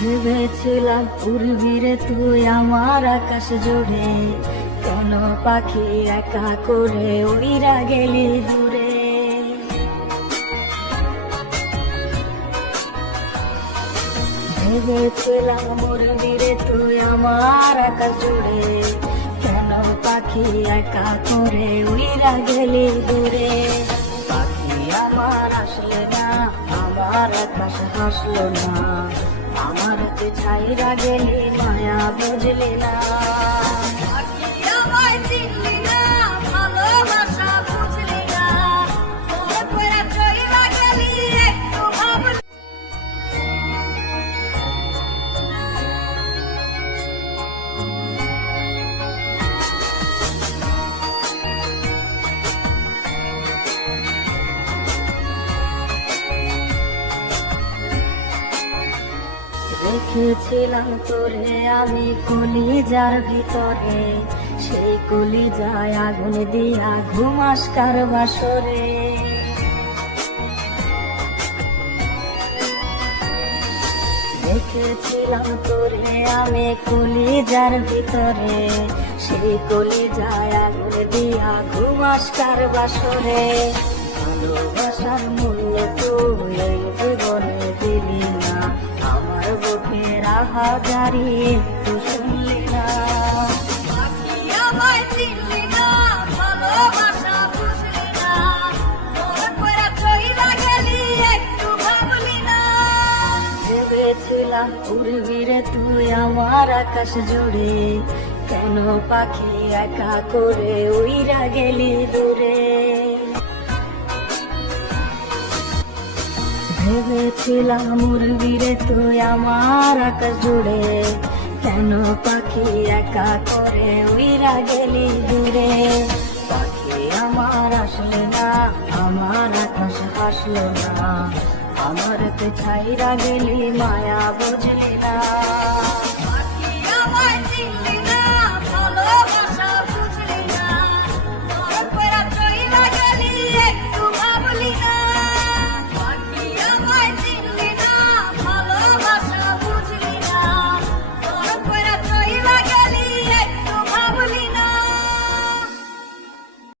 ভেবেছিলাম উড়বি রে তুই আমার আকাশ জুড়ে, কেন পাখি একা করে উইরা গেলি দূরে। ভেবেছিলাম উড়বি রে তুই আমার আকাশ জুড়ে, কেন পাখি একা করে উইরা গেলি দূরে। পাখি আমার আসলে না, আমার আকাশ হাসলো না, আমার তুই ছাইরা গেলি মায়া বুঝলি না। রেখেছিলাম তোরে আমি কলিজার ভিতরে, সেই কলিজায় আগুন দিয়া ঘুমাস কার বাসরে। রেখেছিলাম তোরে আমি কলিজার ভিতরে, সেই কলিজায় আগুন দিয়া ঘুমাস কার বাসরে। ভালোবাসার মূল্য তুই এই জীবনে দিলি না, আমার বুকের আহাজারি একটু শুনলি না। ভেবেছিলাম উড়বি রে তুই আমার আকাশ জুড়ে, কেন পাখি একা করে উইরা গেলি দূরে। ভেবেছিলাম উড়বি রে তুই আমার আকাশ জুড়ে, কেন পাখি একা করে উইরা গেলি দূরে। পাখি আমার আসলে না, আমার আকাশ হাসলো না, আমার তুই ছাইরা গেলি মায়া বুঝলি না।